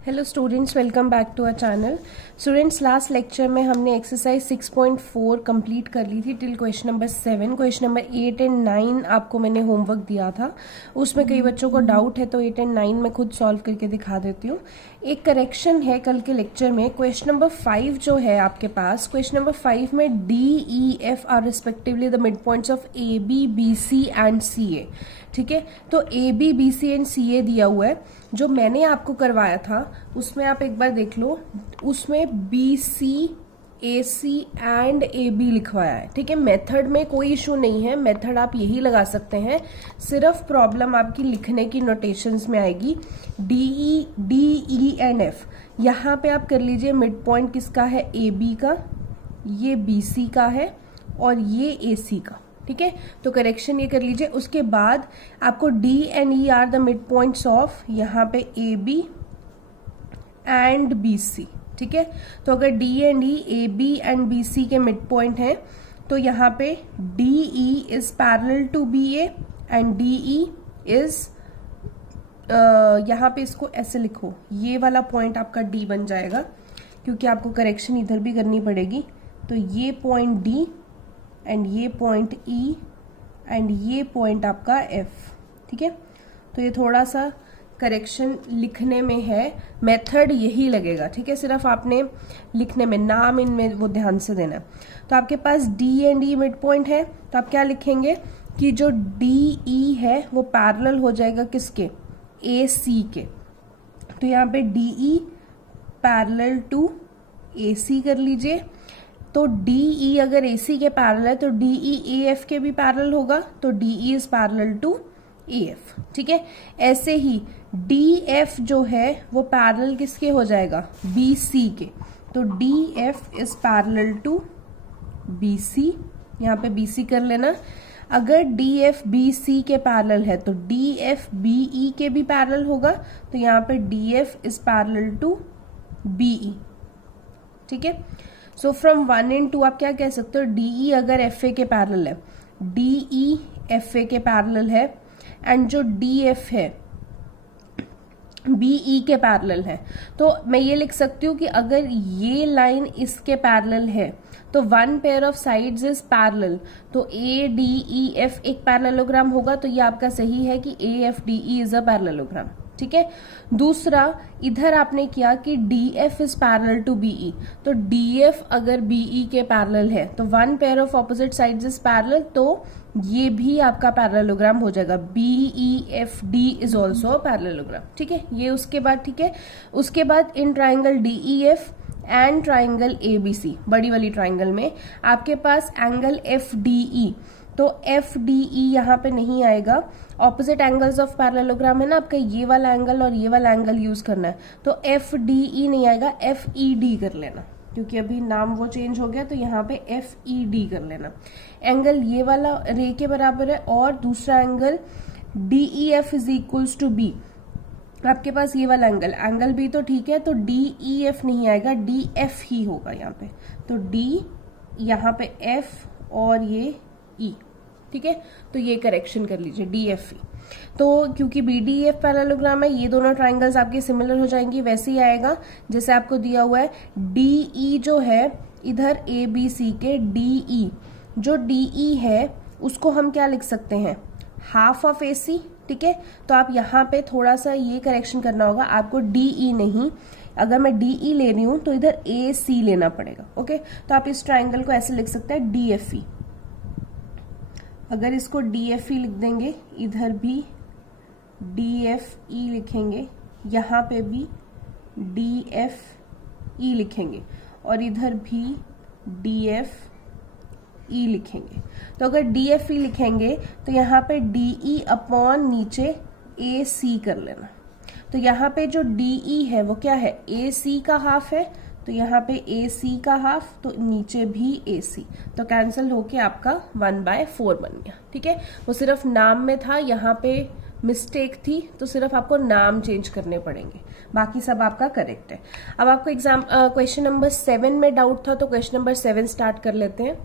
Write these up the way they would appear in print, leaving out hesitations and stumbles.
Hello students, welcome back to our channel. Students, last lecture में हमने exercise 6.4 complete कर ली थी till question number 7। Question number 8 and 9 आपको मैंने होमवर्क दिया था, उसमें कई बच्चों को डाउट है तो 8 एंड 9 में खुद सॉल्व करके दिखा देती हूँ। एक करेक्शन है कल के लेक्चर में। क्वेश्चन नंबर 5 जो है आपके पास, क्वेश्चन नंबर 5 में DEF are respectively the mid points of AB, BC and CA। ठीक है, तो AB, BC एंड CA दिया हुआ है। जो मैंने आपको करवाया था उसमें आप एक बार देख लो, उसमें BC, AC एंड AB लिखवाया है। ठीक है, मेथड में कोई इशू नहीं है, मेथड आप यही लगा सकते हैं, सिर्फ प्रॉब्लम आपकी लिखने की नोटेशंस में आएगी। DE, DE एंड F यहाँ पे आप कर लीजिए। मिड पॉइंट किसका है? AB का, ये BC का है और ये AC का। ठीक है, तो करेक्शन ये कर लीजिए। उसके बाद आपको D and E are the mid points of यहाँ पे AB एंड BC। ठीक है, तो अगर D and E AB and BC के मिड पॉइंट हैं तो यहाँ पे DE is parallel to BA and DE is यहाँ पे इसको ऐसे लिखो, ये वाला पॉइंट आपका D बन जाएगा, क्योंकि आपको करेक्शन इधर भी करनी पड़ेगी। तो ये पॉइंट D एंड ये पॉइंट E एंड ये पॉइंट आपका F। ठीक है, तो ये थोड़ा सा करेक्शन लिखने में है, मेथड यही लगेगा। ठीक है, सिर्फ आपने लिखने में, नाम इनमें वो ध्यान से देना। तो आपके पास D and E mid point है, तो आप क्या लिखेंगे कि जो DE है वो पैरेलल हो जाएगा किसके? AC के। तो यहाँ पे DE पैरेलल टू AC कर लीजिए। तो DE अगर AC के पैरेलल है तो DE AF के भी पैरेलल होगा, तो DE is parallel to AF। ठीक है, ऐसे ही DF जो है वो पैरेलल किसके हो जाएगा? BC के। तो DF is parallel to BC, यहाँ पे BC कर लेना। अगर DF BC के पैरेलल है तो DF BE के भी पैरेलल होगा, तो यहाँ पे DF is parallel to BE। ठीक है, सो फ्रॉम 1 एंड 2 आप क्या कह सकते हो? DE अगर FA के पैरेलल है, DE FA के पैरेलल है, एंड जो DF है BE के पैरेलल है। तो मैं ये लिख सकती हूँ कि अगर ये लाइन इसके पैरेलल है तो one pair of sides is parallel, तो ADEF एक पैरेललोग्राम होगा। तो ये आपका सही है कि AFDE इज अ पैरेललोग्राम। ठीक है, दूसरा इधर आपने किया कि DF is parallel to BE, तो DF अगर BE के पैरेलल है तो one pair of opposite sides is parallel, तो ये भी आपका पैरेललोग्राम हो जाएगा। BEFD is also parallelogram. ठीक है, ये उसके बाद। ठीक है, उसके बाद in triangle DEF and triangle ABC, बड़ी वाली ट्राइंगल में आपके पास एंगल FDE, तो FDE यहाँ पे नहीं आएगा। ऑपोजिट एंगल्स ऑफ पैरेललोग्राम है ना आपका, ये वाला एंगल और ये वाला एंगल यूज करना है, तो FDE नहीं आएगा, FED कर लेना, क्योंकि अभी नाम वो चेंज हो गया, तो यहाँ पे FED कर लेना। एंगल ये वाला रे के बराबर है, और दूसरा angle DEF is equals to B। आपके पास ये वाला एंगल भी तो ठीक है, तो DEF नहीं आएगा, DF ही होगा यहाँ पे। तो D, यहाँ पे F और ये E। ठीक है, तो ये करेक्शन कर लीजिए, DFE। तो क्योंकि BDEF पैरेललोग्राम है, ये दोनों ट्राइंगल्स आपके सिमिलर हो जाएंगी। वैसे ही आएगा जैसे आपको दिया हुआ है। DE जो है इधर ABC के DE, जो DE है उसको हम क्या लिख सकते हैं? Half of AC। ठीक है, तो आप यहाँ पे थोड़ा सा ये करेक्शन करना होगा आपको, DE नहीं, अगर मैं DE ले रही हूं तो इधर AC लेना पड़ेगा। ओके, तो आप इस ट्राइंगल को ऐसे लिख सकते हैं DFE। अगर इसको DFE लिख देंगे, इधर भी DFE लिखेंगे, यहाँ पे भी DFE लिखेंगे, और इधर भी DFE लिखेंगे। तो अगर DFE लिखेंगे तो यहाँ पे DE अपॉन नीचे AC कर लेना। तो यहाँ पे जो DE है वो क्या है? AC का हाफ है, तो यहाँ पे AC का हाफ, तो नीचे भी AC, तो कैंसिल होके आपका 1/4 बन गया। ठीक है, वो सिर्फ नाम में था, यहाँ पे मिस्टेक थी, तो सिर्फ आपको नाम चेंज करने पड़ेंगे, बाकी सब आपका करेक्ट है। अब आपको क्वेश्चन नंबर 7 में डाउट था, तो क्वेश्चन नंबर 7 स्टार्ट कर लेते हैं।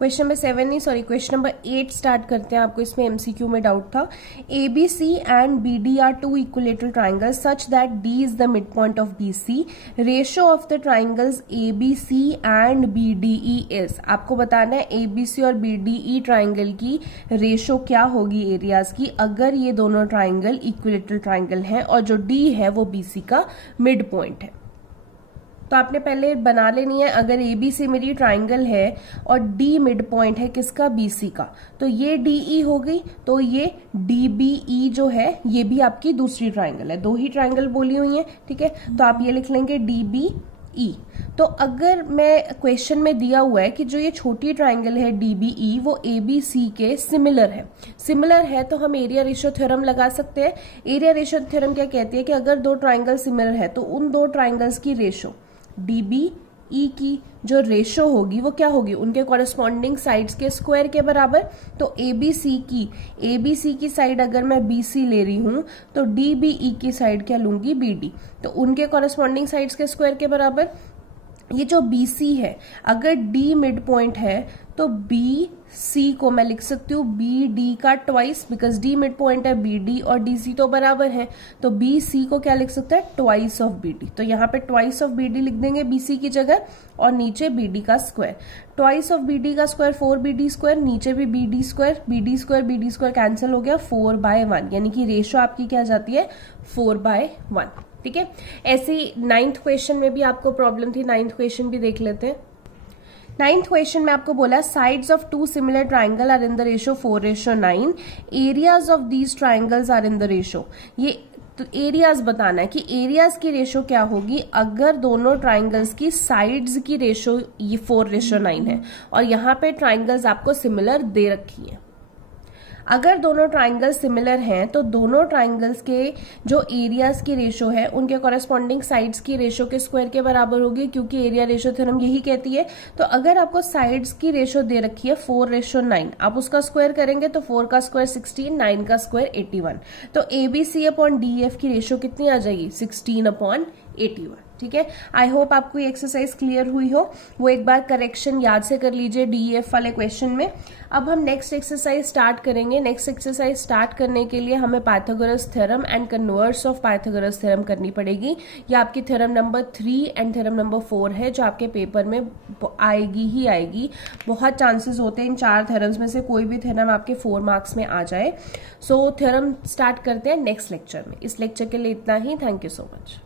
क्वेश्चन नंबर 7 नहीं, सॉरी, क्वेश्चन नंबर 8 स्टार्ट करते हैं। आपको इसमें एमसीक्यू में डाउट था। ABC and BD are two equilateral triangles such that D is the mid point of BC। Ratio of the triangles ABC and BDE is. आपको बताना है ABC और BDE ट्राइंगल की रेशियो क्या होगी एरियाज की, अगर ये दोनों ट्राइंगल इक्विलेटरल ट्राइंगल हैं और जो D है वो BC का मिड पॉइंट है। तो आपने पहले बना लेनी है, अगर ABC मेरी ट्राइंगल है और D मिड पॉइंट है किसका, BC का, तो ये DE हो गई, तो ये DBE जो है ये भी आपकी दूसरी ट्राइंगल है। दो ही ट्राइंगल बोली हुई है, ठीक है, तो आप ये लिख लेंगे DBE। तो अगर मैं क्वेश्चन में दिया हुआ है कि जो ये छोटी ट्राइंगल है DBE वो ABC के सिमिलर है तो हम एरिया रेशियो थ्योरम लगा सकते हैं। एरिया रेशियो थ्योरम क्या कहती है कि अगर दो ट्राइंगल सिमिलर है तो उन दो ट्राइंगल्स की रेशियो DBE की जो रेशो होगी वो क्या होगी, उनके कॉरेस्पॉन्डिंग साइड्स के स्क्वायर के बराबर। तो ABC की साइड अगर मैं BC ले रही हूं तो DBE की साइड क्या लूंगी, BD, तो उनके कॉरेस्पॉन्डिंग साइड्स के स्क्वायर के बराबर। ये जो BC है अगर D मिड पॉइंट है तो BC को मैं लिख सकती हूँ BD का twice, because D mid point है, BD और DC तो बराबर है, तो BC को क्या लिख सकता है, ट्वाइस ऑफ BD। तो यहाँ पे ट्वाइस ऑफ BD लिख देंगे BC की जगह और नीचे BD का स्क्वायर। ट्वाइस ऑफ BD का स्क्वायर 4BD स्क्वायर, नीचे भी BD स्क्वायर कैंसिल हो गया 4/1, यानी कि रेशियो आपकी क्या जाती है 4/1। ठीक है, ऐसे ही 9th क्वेश्चन में भी आपको प्रॉब्लम थी, 9th क्वेश्चन भी देख लेते हैं। 9th क्वेश्चन में आपको बोला sides of two similar triangle are in the ratio 4:9, areas of these triangles are in the ratio. ये तो एरियाज बताना है कि एरियाज की रेशियो क्या होगी अगर दोनों ट्राइंगल्स की साइड्स की रेशियो ये 4:9 है और यहाँ पे ट्राइंगल्स आपको सिमिलर दे रखी है। अगर दोनों ट्राइंगल्स सिमिलर हैं तो दोनों ट्राइंगल्स के जो एरियाज की रेशियो है उनके कॉरेस्पॉन्डिंग साइड्स की रेशियो के स्क्वायर के बराबर होगी, क्योंकि एरिया रेशियो थ्योरम यही कहती है। तो अगर आपको साइड्स की रेशियो दे रखी है 4:9, आप उसका स्क्वायर करेंगे तो 4 का स्क्वायर 16, 9 का स्क्वायर 81, तो ABC अपॉन DF की रेशियो कितनी आ जाएगी, 16/81। ठीक है, आई होप आपको ये एक्सरसाइज क्लियर हुई हो। वो एक बार करेक्शन याद से कर लीजिए DEF वाले क्वेश्चन में। अब हम नेक्स्ट एक्सरसाइज स्टार्ट करेंगे। नेक्स्ट एक्सरसाइज स्टार्ट करने के लिए हमें Pythagoras theorem and converse of Pythagoras theorem करनी पड़ेगी। ये आपकी theorem number 3 and theorem number 4 है जो आपके पेपर में आएगी ही आएगी। बहुत चांसेस होते हैं इन 4 थ्योरम्स में से कोई भी थ्योरम आपके 4 मार्क्स में आ जाए। सो थ्योरम स्टार्ट करते हैं नेक्स्ट लेक्चर में। इस लेक्चर के लिए इतना ही। Thank you so much.